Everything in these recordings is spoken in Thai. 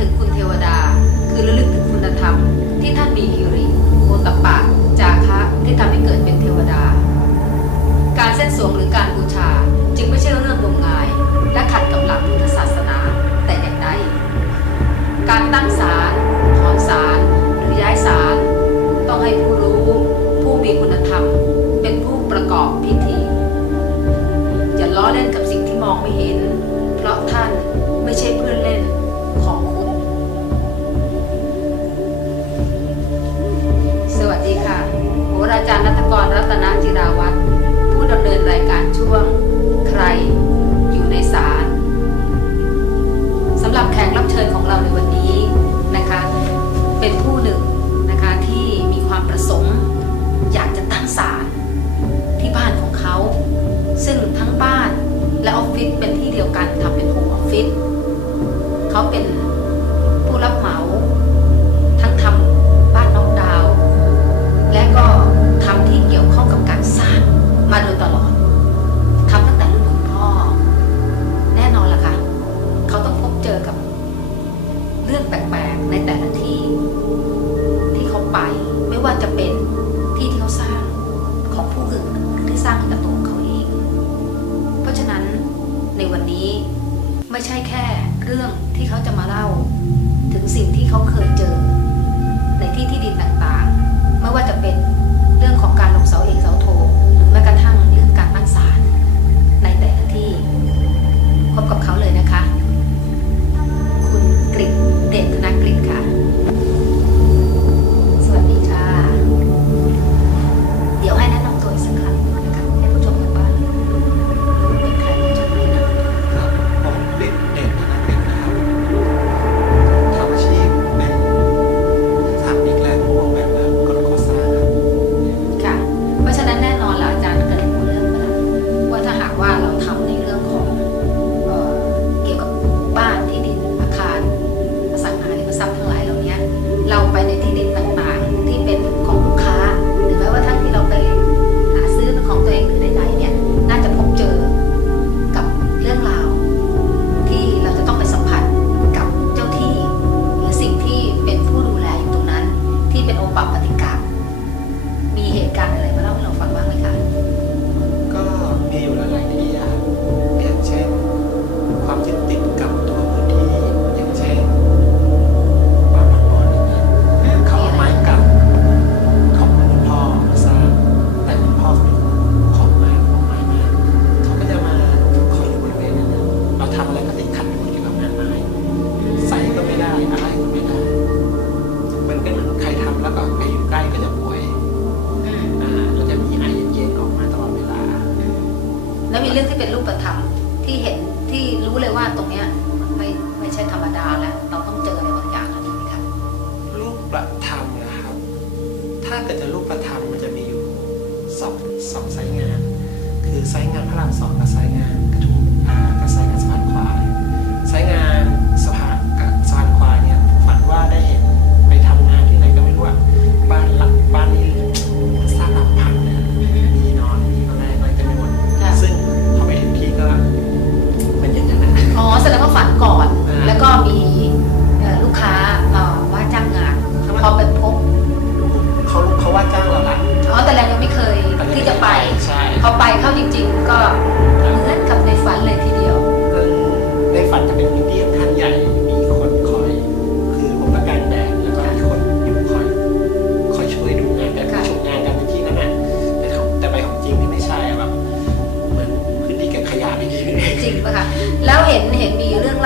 ถึงคุณเทวดา คือระลึกถึงคุณธรรม ที่ท่านมีฮิริโอตปะ จาคะที่ทำให้เกิดเป็นเทวดา การเส้นสวงหรือการบูชาจึงไม่ใช่เรื่องงมงาย และขัดกับหลักพุทธศาสนาแต่อย่างใดการตั้งศาลถอนศาลหรือย้ายศาลต้องให้ผู้รู้ ผู้มีคุณธรรม เป็นผู้ประกอบพิธีื่องแปลกๆในแต่ละที่ ที่เขาไปไม่ว่าจะเป็นที่ที่เขาสร้างของผู้อื่นที่สร้างให้กับตัวเขาเอง เพราะฉะนั้นในวันนี้ไม่ใช่แค่เรื่องที่เขาจะมาเล่า ถึงสิ่งที่เขาเคยเจอ ในที่ที่ดินต่าง ทำอะไรก็ติดขัดอยู่ที่ทำงานไม้ใส่ก็ไม่ได้อะไรก็ไม่ได้ มันก็เหมือนใครทำแล้วก็ใครอยู่ใกล้ก็จะป่วยอ่าก็จะมีไอเย็นๆออกมาตลอดเวลา แล้วมีเรื่องที่เป็นรูปธรรมที่เห็นที่รู้เลยว่าตรงเนี้ยไม่ไม่ใช่ธรรมดาแล้วเราต้องเจออะบางอย่างแล้วนี่ครับรูปธรรมนะครับ ถ้าเกิดจะรูปธรรมมันจะมีอยู่สองสองสายงาน คือสายงานพระรามสองกับสายงานกระทุ่มกับสายงานสะพาน mga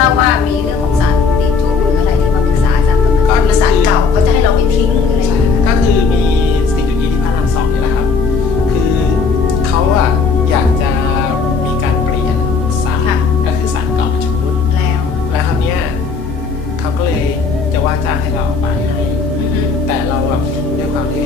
ล่าว่ามีเรื่องของสารติดทูบหรืออะไรที่มาปรึกษาอาจารย์ก็คือ สารเก่าเขาจะให้เราไปทิ้งอะไรก็คือมีสติจุดีที่พระรามสองนี่แหละครับ คือเขาอะอยากจะมีการเปลี่ยนสารก็คือสารเก่ามาชำรุดแล้ว แล้วคราวเนี้ยเขาก็เลยจะว่าจ้างให้เราไปให้ แต่เราแบบด้วยความที่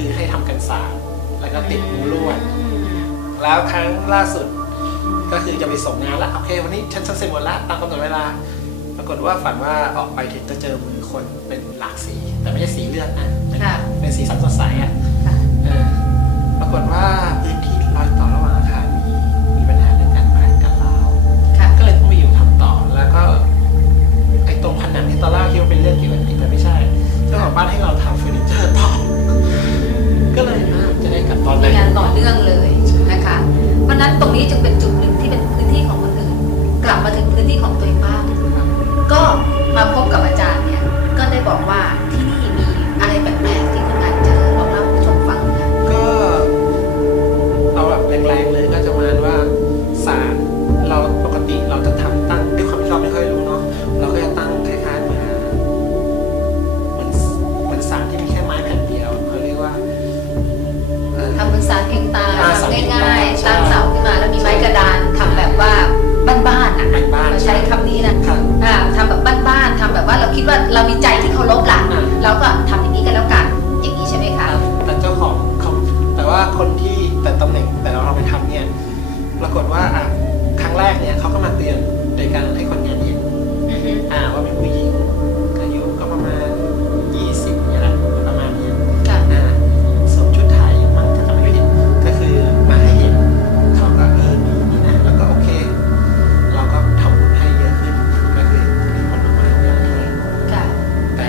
คือให้ทำกันสาดแล้วก็ติดงูลวดอืมแล้วครั้งล่าสุดก็คือจะไปส่งงานแล้วโอเค วันนี้ฉันฉันเสร็จหมดแล้วตามกำหนดเวลา ปรากฏว่าฝันว่าออกไปถึงจะเจอมือคนเป็นหลากสี แต่ไม่ใช่สีเลือดนะเป็นค่ะเป็นสีสันสดใสอะค่ะเออปรากฏว่าพื้น ปรากฏว่าอะครั้งแรกเนี่ยเขาก็มาเตือนโดยการให้คนงานเห็นอือฮึอ่าว่าเป็นผู้หญิง อายุก็ประมาณ 20เนี่ยแหละประมาณเนี้ยค่ะ อ่าสวมชุดไทยมั้งถ้าจำไม่ผิดก็คือมาให้เห็นเขาก็เออมีนี่นะแล้วก็โอเค เราก็ทำบุญให้เยอะขึ้นก็คือมีคนมาให้เยอะให้ค่ะ แต่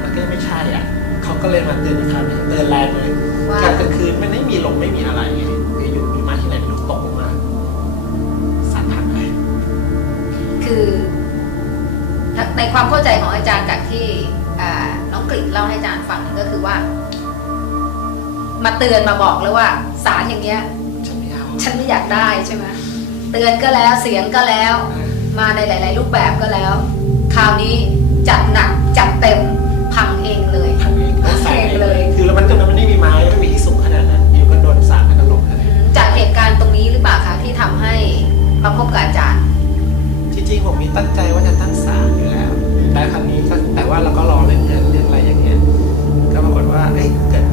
มันก็ไม่ใช่อะ เขาก็เลยมาเตือนอีกครั้งหนึ่งเตือนแรงเลยว่า กลางกลางคืนมันไม่มีลมไม่มีอะไรไงอยู่ๆมีมาที่ไหนไม่รู้ตกลงมา ในความเข้าใจของอาจารย์จากที่อ่าน้องกฤษเล่าให้อาจารย์ฟังก็คือว่า มาเตือนมาบอกแล้วว่า สารอย่างเงี้ยฉันไม่เอาฉันไม่อยากได้ใช่ไหมเตือนก็แล้วเสียงก็แล้ว มาในหลาย ๆ รูปแบบก็แล้ว คราวนี้จัดหนักจัดเต็มพังเองเลยพังเองต้องใส่พังเองเลย คือแล้วมันตรงนั้นมันไม่มีไม้ไม่มีที่สูงขนาดนั้นอยู่ก็โดนสาดแล้วก็ลงเลยจากเหตุการณ์ตรงนี้หรือเปล่าคะที่ทำให้มาพบกับอาจารย์ที่จ ริงผมมีตั้งใจว่าจะตั้งศาลอยู่แล้วแต่ครั้งนี้ก็แต่ว่าเราก็รอเรื่องเงินเรื่องอะไรอย่างเงี้ยก็ปรากฏว่าเอ้ยเกิด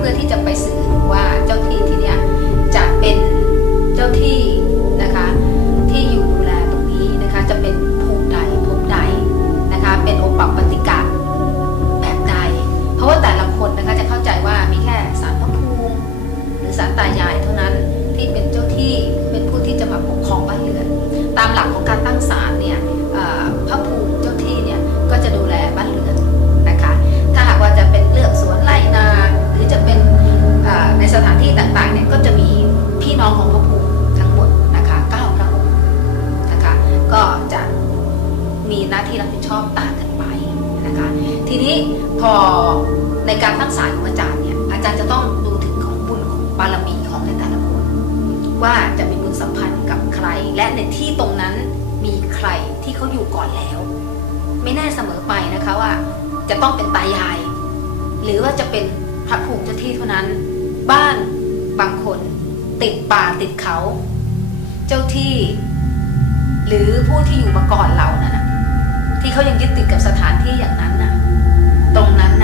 เพื่อที่จะไปซื้อ อในการตั้งศาลของอาจารย์เนี่ยอาจารย์จะต้องดูถึงของบุญของบารมีของในแต่ละคนว่าจะมีบุญสัมพันธ์กับใคร และในที่ตรงนั้นมีใครที่เขาอยู่ก่อนแล้ว ไม่แน่เสมอไปนะคะว่า จะต้องเป็นตายาย หรือว่าจะเป็นพระภูมิเจ้าที่เท่านั้น บ้านบางคนติดป่าติดเขา เจ้าที่ หรือผู้ที่อยู่มาก่อนเรานั่นนะที่เขายังยึดติดกับสถานที่อย่างนั้น ตรงนั้น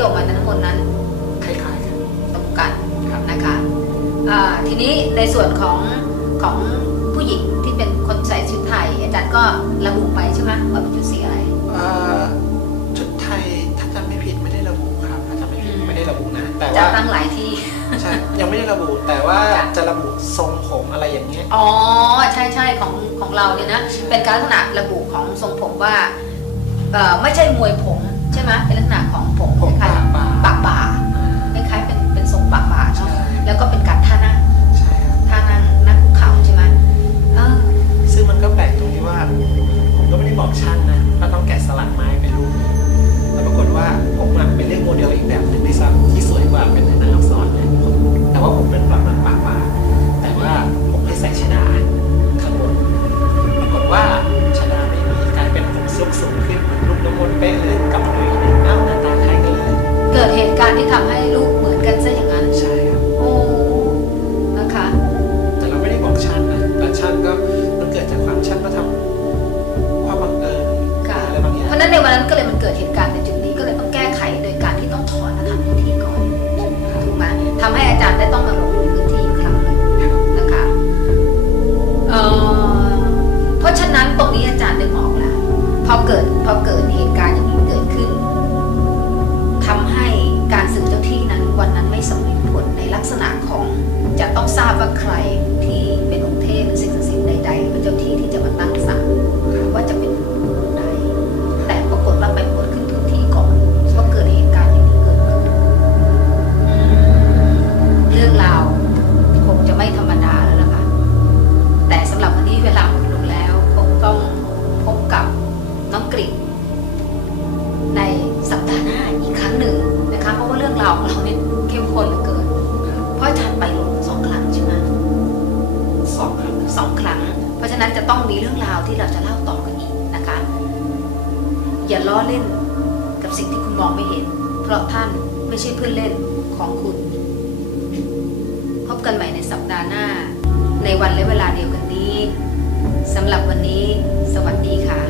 ที่ออกมาในน้ำมนต์นั้นคล้ายๆกันตรงกันครับนะคะอ่าทีนี้ในส่วนของของผู้หญิงที่เป็นคนใส่ชุดไทย อาจารย์ก็ระบุไปใช่ไหมว่าเป็นชุดสีอะไรเอ่อชุดไทยถ้าจำไม่ผิดไม่ได้ระบุครับถ้าจำไม่ผิดอืมไม่ได้ระบุนะ แต่จะว่าตั้งหลายที่ใช่ยังไม่ได้ระบุแต่ว่าจ้ะจะระบุทรงผมอะไรอย่างเงี้ยอ๋อใช่ใช่ของของเราเนี่ยนะใช่เป็นการลักษณะระบุของทรงผมว่าเอ่อไม่ใช่มวยผมใช่ไหมเป็นลักษณะของผมผม แล้วก็เป็นการท่านั่งใช่ครับท่านั่งนั่งคุกเข่าใช่ไหมเออซึ่งมันก็แปลกตรงที่ว่า ผมก็ไม่ได้บอกช่างนะว่าต้องแกะสลักไม้เป็นรูปนี้แล้วปรากฏว่าผมอะไปเลือกโมเดลอีกแบบหนึ่งด้วยซ้ำที่สวยกว่าเป็นหนังอักษรเนี่ย ทราบว่ สองครั้ง เพราะฉะนั้นจะต้องมีเรื่องราวที่เราจะเล่าต่อกันอีกนะคะ อย่าล้อเล่นกับสิ่งที่คุณมองไม่เห็น เพราะท่านไม่ใช่เพื่อนเล่นของคุณ พบกันใหม่ในสัปดาห์หน้า ในวันและเวลาเดียวกันนี้สำหรับวันนี้ สวัสดีค่ะ